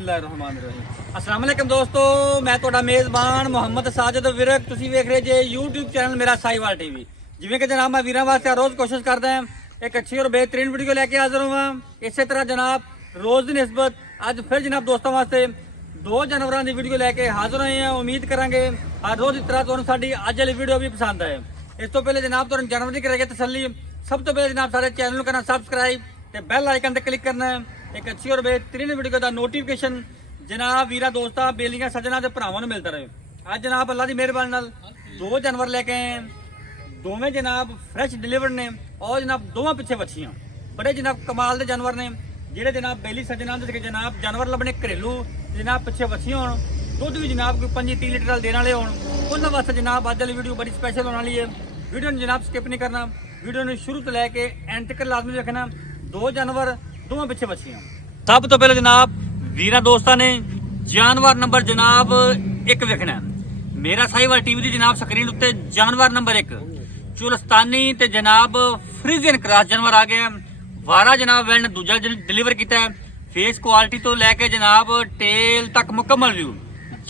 अस्सलाम वालेकुम दोस्तों, मैं ਤੁਹਾਡਾ ਮੇਜ਼ਬਾਨ ਮੁਹੰਮਦ ਸਾਜਦ ਵਿਰਕ। ਤੁਸੀਂ ਵੇਖ ਰਹੇ ਜੇ YouTube ਚੈਨਲ ਮੇਰਾ ਸਾਈਵਾਲ ਟੀਵੀ। ਜਿਵੇਂ ਕਿ ਜਨਾਬ ਮੈਂ ਵੀਰਾਂ ਵਾਸਤੇ ਰੋਜ਼ ਕੋਸ਼ਿਸ਼ ਕਰਦਾ ਹਾਂ ਇੱਕ ਅੱਛੀ ਔਰ ਬਿਹਤਰੀਨ ਵੀਡੀਓ ਲੈ ਕੇ ਹਾਜ਼ਰ ਹਾਂ। ਇਸੇ ਤਰ੍ਹਾਂ ਜਨਾਬ ਰੋਜ਼ ਦੀ ਨਿਸਬਤ ਅੱਜ ਫਿਰ ਜਨਾਬ ਦੋਸਤਾਂ ਵਾਸਤੇ ਦੋ ਜਾਨਵਰਾਂ ਦੀ ਵੀਡੀਓ ਲੈ ਕੇ ਹਾਜ਼ਰ ਹੋਏ ਹਾਂ। ਉਮੀਦ ਕਰਾਂਗੇ ਹਰ ਰੋਜ਼ ਇਸ ਤਰ੍ਹਾਂ ਤੁਹਾਨੂੰ ਸਾਡੀ ਅੱਜ ਵਾਲੀ ਵੀਡੀਓ ਵੀ ਪਸੰਦ ਆਏ। ਇਸ ਤੋਂ ਪਹਿਲੇ ਜਨਾਬ ਤੁਹਾਨੂੰ ਜਾਨਵਰ ਦੀ ਕਰਾਂਗੇ ਤਸੱਲੀ। ਸਭ ਤੋਂ ਪਹਿਲੇ ਜਨਾਬ ਸਾਡੇ ਚੈਨਲ ਨੂੰ ਕਰਨਾ ਸਬਸਕ੍ਰਾਈਬ ਤੇ ਬੈਲ ਆਈਕਨ ਤੇ ਕਲਿੱਕ करना है। एक अच्छी और बेहतरीन वीडियो का नोटिफिकेशन जनाब वीरा दोस्तों बेलियां सजना के भरावां मिलता रहे। आज जनाब अल्लाह की मेहरबानी नाल दो जानवर लेके आए हैं। दोवें जनाब फ्रैश डिलीवर्ड ने और जनाब दोवां पिछे बच्चियां बड़े जनाब कमाल के जानवर ने जेडे जनाब बेली सजना के जनाब जानवर लभने घरेलू जनाब पिछे बच्चियां होण दुध भी जनाब कोई 25-30 लीटर वाल देने वाले होण उन्हां वास्ते जनाब अज वाली वीडियो बड़ी स्पैशल होने वाली है। वीडियो जनाब स्किप नहीं करना, वीडियो ने शुरू तो लैके एंड तक लाजमी देखना। दो जानवर दोवां पिछे बच्चियां। सब तो पहले जनाब वीरा दोस्तां ने जानवर नंबर जनाब 1 वेखना है। मेरा साहिवाल टीवी की जनाब स्क्रीन उत्ते जानवर नंबर 1 चुलस्तानी ते जनाब फ्रीजियन क्रॉस जानवर आ गया। वारा जनाब वैन दूजा डिलीवर किया है। फेस क्वालिटी तो लैके जनाब टेल तक मुकम्मल व्यू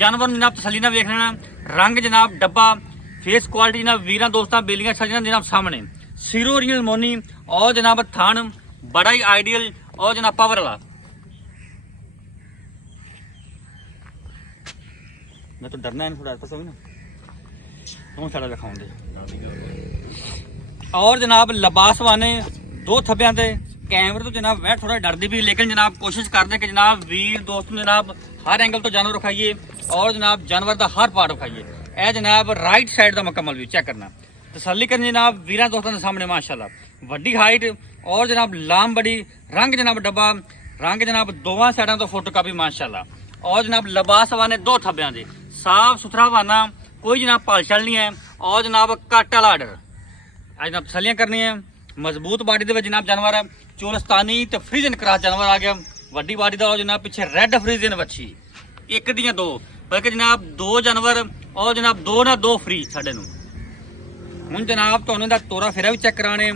जानवर जनाब तसली ना वेख लेना। रंग जनाब डब्बा फेस क्वालिटी जनाब वीरा दोस्तां बेलियां सजना जनाब सामने सिरो ओरिजिनल मोनी और जनाब थान बड़ा ही आइडियल और जनाब पावर वाला। मैं तो डरना है थोड़ा पता ना तुम सारा दिखाऊं दे। और जनाब लबास वाने दो थब्बियां ते कैमरे तो जनाब मैं थोड़ा डरदी भी लेकिन जनाब कोशिश करते कि जनाब वीर दोस्त जनाब हर एंगल तो जानवर रखाइए और जनाब जानवर का हर पार्ट रखाइए। यह जनाब राइट साइड का मुकम्मल व्यू चेक करना तसल्ली करनी जनाब वीर दोस्तों के सामने माशाल्लाह वड्डी हाइट और जनाब लाम बड़ी रंग जनाब डब्बा रंग जनाब दोवां साइडों तो फोटो कापी माशाल्लाह और जनाब लबास वाने दो थब्बियां दे साफ सुथरा वाना कोई जनाब पालछल नहीं है और जनाब कट वाला आर्डर आज जनाब तसलियां करनी है। मजबूत बाडी दे विच जनाब जानवर है चोलस्तानी ते फ्रीजियन क्रॉस जानवर आ गया। वड्डी बाडी दा और जनाब पिछे रेड फ्रीजियन बच्ची एक दियां दो बल्कि जनाब दो जानवर और जनाब दो ना दो फ्री साडे नूं। हुण जनाब तुहानूं दा तोरा फेरा भी चेक कराने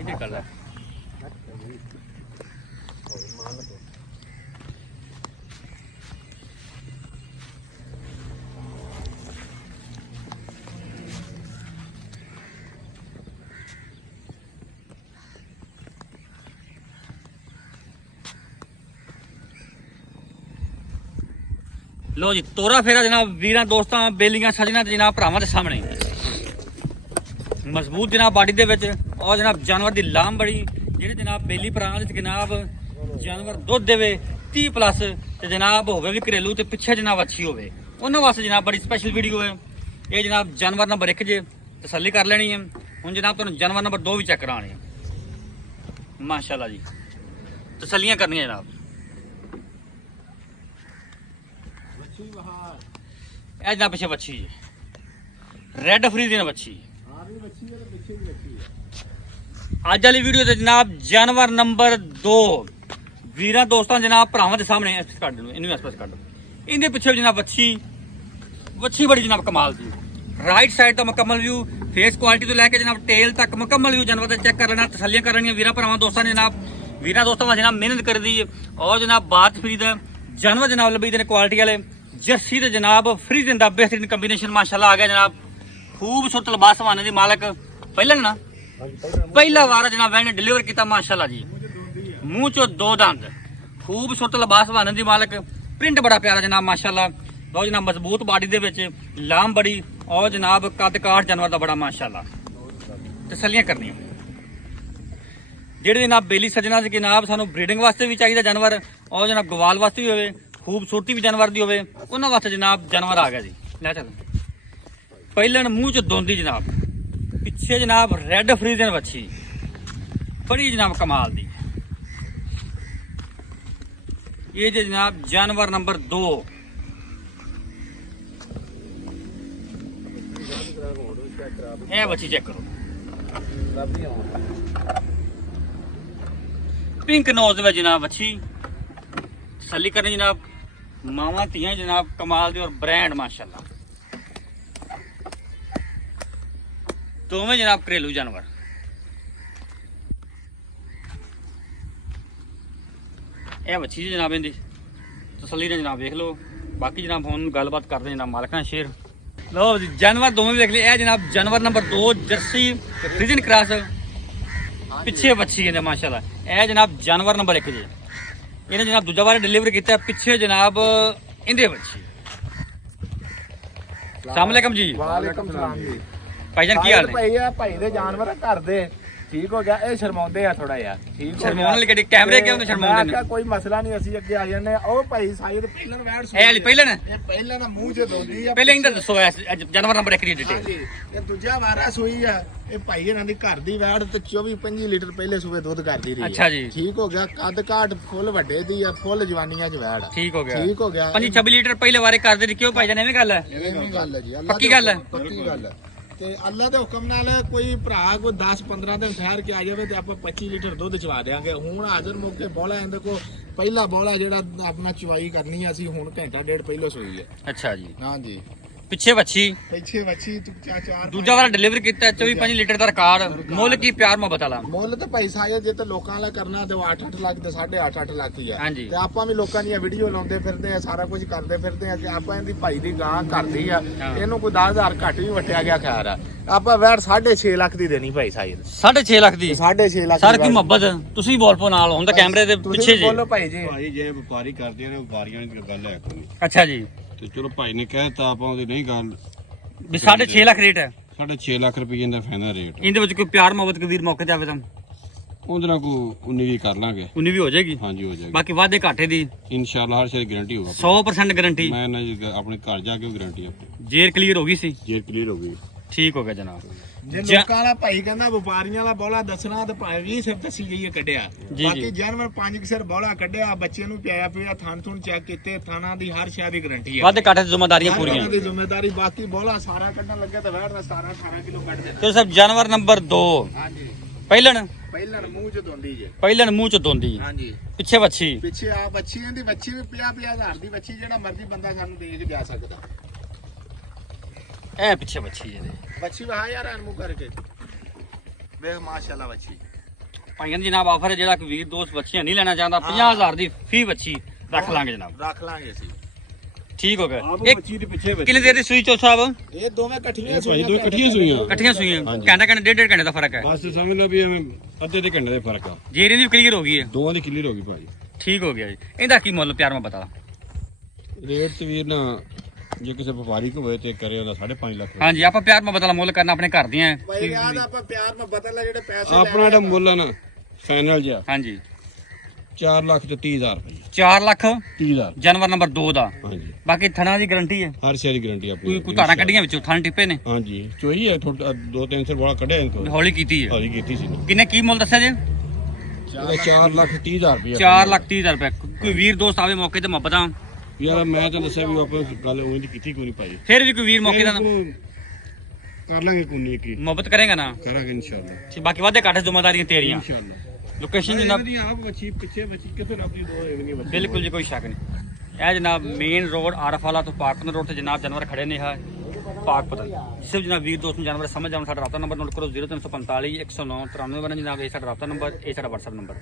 इधर कर ला। लो जी तोरा फेरा जनाब वीरा दोस्तां बेलियां सजना जनाब भरावां दे सामने मजबूत जनाब बाडी दे विच और जनाब जानवर दी लाम बड़ी जेडे जनाब बेली भरावां दे जनाब जानवर दुध देवे 30 प्लस ते जनाब होवे भी घरेलू ते पिछे जनाब अच्छी होवे उन्हां वास्ते जनाब बड़ी स्पैशल वीडियो है। ये जनाब जानवर नंबर 1 जे तसल्ली कर लेनी है। हुण जनाब तुहानूं जानवर नंबर 2 भी चेक कराने माशाल्लाह जी तसल्लियां करनियां जनाब। जनाब पिछे बच्ची रेड फ्रीजियन बच्ची अज वाली वीडियो ते जनाब जानवर नंबर 2 वीरा दोस्तों जनाब भरावां दे सामने इनके पिछे जनाब बच्ची बड़ी जनाब कमाल दी राइट साइड का मुकम्मल व्यू फेस क्वालिटी तो लैके जनाब टेल तक मुकम्मल व्यू जानवर चेक कर लेना तसलियां कर लेनी वीरा भरावां दोस्तों ने जनाब वीरा दोस्तों में जनाब मेहनत कर दी और जनाब बात फ्री जानवर जनाब लभी देने क्वालिटी वाले जर्सी ते जनाब फ्रीजियन दा बेहतरीन कॉम्बिनेशन माशाल्लाह आ गया जनाब। खूबसूरत लबास वाने दी मालक पहले ना पहला वार जनाब मैंने डिलीवर किया माशाल्लाह जी। मुंह चो दो दंद खूबसूरत लबास वाने दी मालक प्रिंट बड़ा प्यारा जनाब माशाल्लाह। दो जनाब मजबूत बाडी दे विच लाम बड़ी और जनाब कद काठ जानवर दा बड़ा माशाल्लाह तसल्लियां करनियां। जेडे जनाब बेली सजना दे जनाब सानू ब्रीडिंग वास्ते भी चाहिए जानवर और जनाब गवाल वास्ते भी होवे खूबसूरती भी जानवर दी होवे उन्हां वास्ते जनाब जानवर आ गया जी। लै चल पहले मूँह च दोंदी जनाब पिछे जनाब रेड फ्रीजियन बच्ची बड़ी जनाब कमाल दी। ये जे जनाब जानवर नंबर 2 ये बच्ची चेक करो पिंक नोज में जनाब बच्ची तसल्ली करनी जनाब मावा तियां जनाब कमाल दी और ब्रांड माशाल्लाह दोवें जनाब घरेलू जानवर ਇਹ ਵੱਛੀ ਜੀ ਜਨਾਬ ਇਹਦੀ ਤਸੱਲੀ ਨਾਲ ਜਨਾਬ ਵੇਖ ਲਓ। ਬਾਕੀ ਜਨਾਬ ਹੁਣ ਗੱਲਬਾਤ ਕਰਦੇ ਜਨਾਬ ਮਾਲਕਾਂ ਸ਼ੇਰ। ਲਓ ਜੀ ਜਾਨਵਰ ਦੋਵੇਂ ਵੇਖ ਲਏ। ਇਹ ਜਨਾਬ ਜਾਨਵਰ ਨੰਬਰ 2 ਜਰਸੀ ਫ੍ਰੀਜ਼ਨ ਕ੍ਰਾਸ ਪਿੱਛੇ ਵੱਛੀ ਕਹਿੰਦੇ ਮਾਸ਼ਾਅੱਲਾ। ਇਹ ਜਨਾਬ ਜਾਨਵਰ ਨੰਬਰ 1 ਜੀ। ਇਹਨੇ ਜਨਾਬ ਦੂਜਾ ਵਾਰ ਡਿਲੀਵਰ ਕੀਤਾ ਪਿੱਛੇ ਜਨਾਬ ਇਹਦੇ ਵੱਛੀ। अस्सलाम वालेकुम जी। वालेकुम सलाम जी। भाईजान की हाल है? भाई आ भाई दे जानवर घर दे ठीक हो गया। ਇਹ ਸ਼ਰਮਾਉਂਦੇ ਆ ਥੋੜਾ ਯਾਰ। ਠੀਕ ਹੋ ਸ਼ਰਮਾਉਣ ਵਾਲੀ ਕਿਹੜੀ ਕੈਮਰੇ ਕਿਉਂ ਨਹੀਂ ਸ਼ਰਮਾਉਂਦੇ ਨੇ? ਕੋਈ ਮਸਲਾ ਨਹੀਂ ਅਸੀਂ ਅੱਗੇ ਆ ਜਾਂਦੇ। ਉਹ ਭਾਈ ਸਾਈਦ ਪਹਿਲਾਂ ਵੈੜ ਇਹ ਵਾਲੀ ਪਹਿਲਾਂ ਨਾ ਇਹ ਪਹਿਲਾਂ ਨਾ ਮੂੰਹ ਚ ਦੋਦੀ ਆ। ਪਹਿਲੇ ਇੰਦਰ ਦੱਸੋ ਜਾਨਵਰ ਨੰਬਰ 1 ਦੀ ਡਿਟੇਲ। ਹਾਂਜੀ ਇਹ ਦੂਜਾ ਵਾਰਾ ਸੂਈ ਆ। ਇਹ ਭਾਈ ਇਹਨਾਂ ਦੀ ਘਰ ਦੀ ਵੈੜ ਤੇ 24-25 ਲੀਟਰ ਪਹਿਲੇ ਸੂਬੇ ਦੁੱਧ ਕਰਦੀ ਰਹੀ। ਅੱਛਾ ਜੀ। ਠੀਕ ਹੋ ਗਿਆ। ਕੱਦ ਕਾਠ ਫੁੱਲ ਵੱਡੇ ਦੀ ਆ। ਫੁੱਲ ਜਵਾਨੀਆਂ ਚ ਵੈੜ। ਠੀਕ ਹੋ ਗਿਆ। ਠੀਕ ਹੋ ਗਿਆ। 25-26 ਲੀਟਰ ਪਹਿਲੇ ਵਾਰੇ ਕਰਦੇ ਨੇ ਕਿਉਂ ਭਾਈਜਾਨ? ਐਵੇਂ ਗੱਲ ਹੈ? ਐਵੇਂ ਗੱਲ ਹੈ ਜੀ। ਪੱਕੀ ਗੱਲ ਹੈ? ਪੱਕੀ ਗੱਲ ਹੈ। ਤੇ ਅੱਲਾ ਦੇ ਹੁਕਮ ਨਾਲ ਕੋਈ ਭਰਾ ਕੋਈ 10-15 ਦਿਨ ਠਹਿਰ ਕੇ ਆ ਜਾਵੇ ਤੇ ਆਪਾਂ 25 ਲੀਟਰ ਦੁੱਧ ਚਵਾ ਦੇਾਂਗੇ। ਹੁਣ ਹਾਜ਼ਰ ਮੌਕੇ ਬੋਲਾ ਇਹਦੇ ਕੋ ਪਹਿਲਾ ਬੋਲਾ ਜਿਹੜਾ ਆਪਣਾ ਚਵਾਈ ਕਰਨੀ ਆ ਅਸੀਂ ਹੁਣ ਘੰਟਾ ਡੇਢ ਪਹਿਲਾਂ ਸੋਈ ਹੈ। ਅੱਛਾ ਜੀ। ਹਾਂਜੀ ਪਿੱਛੇ ਵੱਛੀ ਪਿੱਛੇ ਵੱਛੀ ਚਾਰ ਦੂਜਾ ਵਾਰ ਡਿਲੀਵਰ ਕੀਤਾ 24-25 ਲੀਟਰ ਦਾ ਰਿਕਾਰਡ। ਮੁੱਲ ਕੀ ਪਿਆਰ ਮੁਹੱਬਤ ਵਾਲਾ? ਮੁੱਲ ਤੇ ਭਾਈ ਸਾਹਿਬ ਜੇ ਤੇ ਲੋਕਾਂ ਵਾਲਾ ਕਰਨਾ ਤੇ 8-8 ਲੱਖ ਤੇ 8.5 ਲੱਖ ਹੀ ਆ। ਹਾਂਜੀ। ਤੇ ਆਪਾਂ ਵੀ ਲੋਕਾਂ ਦੀਆਂ ਵੀਡੀਓ ਲਾਉਂਦੇ ਫਿਰਦੇ ਆ ਸਾਰਾ ਕੁਝ ਕਰਦੇ ਫਿਰਦੇ ਆ ਕਿ ਆਪਾਂ ਇਹਦੀ ਭਾਈ ਦੀ ਗਾਂ ਕਰਦੀ ਆ। ਇਹਨੂੰ ਕੋਈ 10,000 ਘੱਟ ਵੀ ਵਟਿਆ ਗਿਆ ਖੈਰ ਆ। ਆਪਾਂ ਵੈੜ 6.5 ਲੱਖ ਦੀ ਦੇਣੀ ਭਾਈ ਸਾਹਿਬ। 6.5 ਲੱਖ ਦੀ? 6.5 ਲੱਖ ਸਰ ਕੀ ਮੁਹੱਬਤ ਤੁਸੀਂ ਬੋਲ ਪੋ ਨਾਲ ਹੁਣ ਤਾਂ ਕੈਮਰੇ ਦੇ ਪਿੱਛੇ ਜੀ। ਬੋਲੋ ਭਾਈ ਜੀ। ਭਾਈ ਜੇ ਵਪਾਰੀ ਕਰਦੇ ਨੇ ਵਪਾਰੀਆਂ ਦੀ ਗੱਲ ਹੈ ਕੋਈ। ਅੱਛਾ ਜੀ। ਤੇ ਚਲੋ ਭਾਈ ਨੇ ਕਹਿਤਾ ਆਪਾਂ ਉਹਦੀ ਨਹੀਂ ਗੱਲ ਵੀ 6.5 ਲੱਖ ਰੇਟ ਹੈ। 6.5 ਲੱਖ ਰੁਪਏ ਦਾ ਫਾਇਦਾ ਰੇਟ। ਇਹਦੇ ਵਿੱਚ ਕੋਈ ਪਿਆਰ ਮੁਹੱਬਤ ਕਬੀਰ ਮੌਕੇ ਤੇ ਆਵੇ ਤਾਂ ਉਹਦੇ ਨਾਲ ਕੋ 19 ਵੀ ਕਰ ਲਾਂਗੇ। 19 ਵੀ ਹੋ ਜਾਏਗੀ। ਹਾਂਜੀ ਹੋ ਜਾਏਗੀ। ਬਾਕੀ ਵਾਧੇ ਘਾਟੇ ਦੀ ਇਨਸ਼ਾਅੱਲਾ ਹਰ ਸ਼ੇ ਗਾਰੰਟੀ ਹੋਊਗਾ। 100% ਗਾਰੰਟੀ। ਮੈਂ ਨਾ ਜੀ ਆਪਣੇ ਘਰ ਜਾ ਕੇ ਗਾਰੰਟੀ ਆਪਣੀ ਜੇਰ ਕਲੀਅਰ ਹੋ ਗਈ ਸੀ? ਜੇ ਕਲੀਅਰ ਹੋ ਗਈ। ਠੀਕ ਹੋ ਗਿਆ ਜਨਾਬ। ਜੇ ਲੋਕਾਂ ਵਾਲਾ ਭਾਈ ਕਹਿੰਦਾ ਵਪਾਰੀਆਂ ਵਾਲਾ ਬੋਲਾ ਦੱਸਣਾ ਤੇ ਭਾਵੇਂ 20 ਸਿਰ ਦੱਸੀ ਗਈ ਹੈ ਕੱਢਿਆ। ਜੀ। ਬਾਕੀ ਜਾਨਵਰ 5 ਸਿਰ ਬੋਲਾ ਕੱਢਿਆ ਬੱਚੇ ਨੂੰ ਪਿਆਇਆ ਪਿਆ ਥਣ ਥੁਣ ਚੈੱਕ ਕੀਤੇ ਥਾਣਾ ਦੀ ਹਰ ਸ਼ੈ ਦੀ ਗਾਰੰਟੀ ਹੈ। ਵਾਧੇ ਘਾਟੇ ਦੀ ਜ਼ਿੰਮੇਵਾਰੀਆਂ ਪੂਰੀਆਂ। ਦੀ ਜ਼ਿੰਮੇਵਾਰੀ ਬਾਕੀ ਬੋਲਾ ਸਾਰਾ ਕੱਢਣ ਲੱਗੇ ਤਾਂ ਵੈੜ ਦਾ 17-18 ਕਿਲੋ ਕੱਢ ਦੇਣਾ। ਤੇ ਸਭ ਜਾਨਵਰ ਨੰਬਰ 2 ਹਾਂਜੀ ਪਹਿਲਣ ਪਹਿਲਾਂ ਮੂੰਹ ਚ ਦੋਂਦੀ ਜੇ। ਪਹਿਲਣ ਮੂੰਹ ਚ ਦੋਂਦੀ ਹਾਂਜੀ ਪਿੱਛੇ ਵੱਛੀ। ਪਿੱਛੇ ਆ ਬੱਚੀ ਇਹਦੀ ਬੱਚੀ ਵੀ 50,000 ਦੀ ਬੱਚੀ ਜਿਹੜਾ ਮਰਜ਼ੀ ਬੰਦਾ ਸਾਨੂੰ ਦੇ ਕੇ ਜਾ ਸਕਦਾ। ਇਹ ਪਿੱਛੇ ਵੱਛੀ ਇਹਦੇ ਬੱਚੀ ਵਹਾ ਯਾਰ ਅਨਮੂ ਕਰਕੇ ਵੇਖ ਮਾਸ਼ਾਅੱਲਾ ਬੱਚੀ। ਭਾਈਆਂ ਦੀ ਜਨਾਬ ਆਫਰ ਹੈ ਜਿਹੜਾ ਕਿ ਵੀਰ ਦੋਸਤ ਬੱਚੀਆਂ ਨਹੀਂ ਲੈਣਾ ਚਾਹੁੰਦਾ 50,000 ਦੀ ਫੀ ਬੱਚੀ ਰੱਖ ਲਾਂਗੇ ਜਨਾਬ। ਰੱਖ ਲਾਂਗੇ ਅਸੀਂ। ਠੀਕ ਹੋ ਗਿਆ। ਆਪ ਇੱਕ ਬੱਚੀ ਦੇ ਪਿੱਛੇ ਕਿੰਨੇ ਦੇਰ ਦੀ ਸੂਈ ਚੋ ਸਾਹਿਬ? ਇਹ ਦੋਵੇਂ ਇਕੱਠੀਆਂ ਭਾਈ ਦੋ ਇਕੱਠੀਆਂ ਸੂਈਆਂ। ਇਕੱਠੀਆਂ ਸੂਈਆਂ ਘੰਟਾ ਡੇਢ ਘੰਟੇ ਦਾ ਫਰਕ ਹੈ। ਬਸ ਸਮਝ ਲਓ ਵੀ ਐਵੇਂ ਅੱਧੇ ਦੇ ਘੰਟੇ ਦਾ ਫਰਕ ਆ। ਜੇਰੀ ਦੀ ਵੀ ਕਲੀਅਰ ਹੋ ਗਈ ਹੈ। ਦੋਵਾਂ ਦੀ ਕਲੀਅਰ ਹੋ ਗਈ ਭਾਈ। ਠੀਕ ਹੋ ਗਿਆ ਜੀ। ਇਹਦਾ ਕੀ ਮੁੱਲ ਪਿਆਰ ਮੈਂ ਬਤਾ। ਰੇਟ ਤੇ ਵੀਰ ਨਾ ਜੇ ਕਿਸੇ ਵਪਾਰੀ ਕੋ ਹੋਵੇ ਤੇ ਕਰੇ ਉਹਦਾ 5.5 ਲੱਖ। ਹਾਂਜੀ ਆਪਾਂ ਪਿਆਰ ਮੈਂ ਬਤਾ ਮੁੱਲ ਕਰਨਾ ਆਪਣੇ ਘਰ ਦੀਆਂ। ਭਾਈ ਯਾਦ ਆਪਾਂ ਪਿਆਰ ਨਾਲ ਬਦਲ ਲੈ ਜਿਹੜੇ ਪੈਸੇ ਆਪਣਾ ਜਿਹੜਾ ਮੁੱਲ ਆ ਨਾ ਫਾਈਨਲ ਜਿਹਾ ਹਾਂਜੀ 4 ਲੱਖ ਤੇ 30,000 ਰੁਪਏ। 4 ਲੱਖ 30,000 ਜਾਨਵਰ ਨੰਬਰ 2 ਦਾ। ਹਾਂਜੀ ਬਾਕੀ ਥਣਾ ਦੀ ਗਾਰੰਟੀ ਹੈ। ਹਰ ਸ਼ੇ ਦੀ ਗਾਰੰਟੀ ਆਪਣੀ। ਕੋਈ ਧਾਰਾਂ ਕੱਢੀਆਂ ਵਿੱਚੋਂ ਥਣ ਟਿੱਪੇ ਨੇ? ਹਾਂਜੀ ਚੋਈ ਹੈ ਥੋੜਾ 2-3 ਸਿਰ ਬੜਾ ਕੱਢਿਆ ਇਨਕੋ। ਹੌਲੀ ਕੀਤੀ ਹੈ। ਹੌਲੀ ਕੀਤੀ ਸੀ ਕਿੰਨੇ ਕੀ ਮੁੱਲ ਦੱਸਿਆ ਜੀ? 4 ਲੱਖ 30,000 ਰੁਪਏ। 4 ਲੱਖ 30,000 ਰੁਪਏ। ਕੋਈ ਵੀਰ ਦੋਸਤ ਆਵੇ ਮੌਕੇ ਤੇ ਮੁਹੱਬਤਾਂ ਯਾਰ ਮੈਂ ਤਾਂ ਦੱਸਿਆ ਵੀ ਆਪਾਂ ਗੱਲ ਉਵੇਂ ਦੀ ਕੀਤੀ ਕੋਈ ਨਹੀਂ ਭਾਈ। ਫਿਰ ਵੀ ਕੋਈ ਵੀਰ ਮੌਕੇ ਦਾ ਕਰ ਲਾਂਗੇ ਕੋਈ ਕੀ ਮੁਹੱਬਤ ਕਰੇਗਾ ਨਾ। ਕਰਾਂਗੇ ਇਨਸ਼ਾਅੱਲਾ। ਠੀਕ, ਬਾਕੀ ਵਾਧੇ ਘਾਟੇ ਜ਼ਿੰਮੇਵਾਰੀਆਂ ਤੇਰੀਆਂ। ਇਨਸ਼ਾਅੱਲਾ ਲੋਕੇਸ਼ਨ ਜਨਾਬ ਇਹਦੀ ਆਪ ਬੱਚੀ ਪਿੱਛੇ ਬੱਚੀ ਕਿੱਥੇ ਰੱਬਦੀ ਦੋ ਹੋਣਗੇ ਬੱਚੇ। ਬਿਲਕੁਲ ਜੀ ਕੋਈ ਸ਼ੱਕ ਨਹੀਂ। ਇਹ ਜਨਾਬ ਮੇਨ ਰੋਡ ਆਰਫਾਲਾ ਤੋਂ ਪਾਕਪਤਨ ਰੋਡ ਤੇ ਜਨਾਬ ਜਾਨਵਰ ਖੜੇ ਨੇ ਹੈ ਪਾਕਪਤਨ। ਸਿਰਫ ਜਨਾਬ ਵੀਰ ਦੋਸਤ ਨੂੰ ਜਾਨਵਰ ਸਮਝ ਆਉਣ ਸਾਡਾ ਰਾਬਤਾ ਨੰਬਰ ਨੋਟ ਕਰੋ 0345 109 93 ਜਨਾਬ ਇਹ ਸਾਡਾ ਰਾਬਤਾ ਨੰਬਰ ਇਹ ਸਾਡਾ WhatsApp ਨੰਬਰ।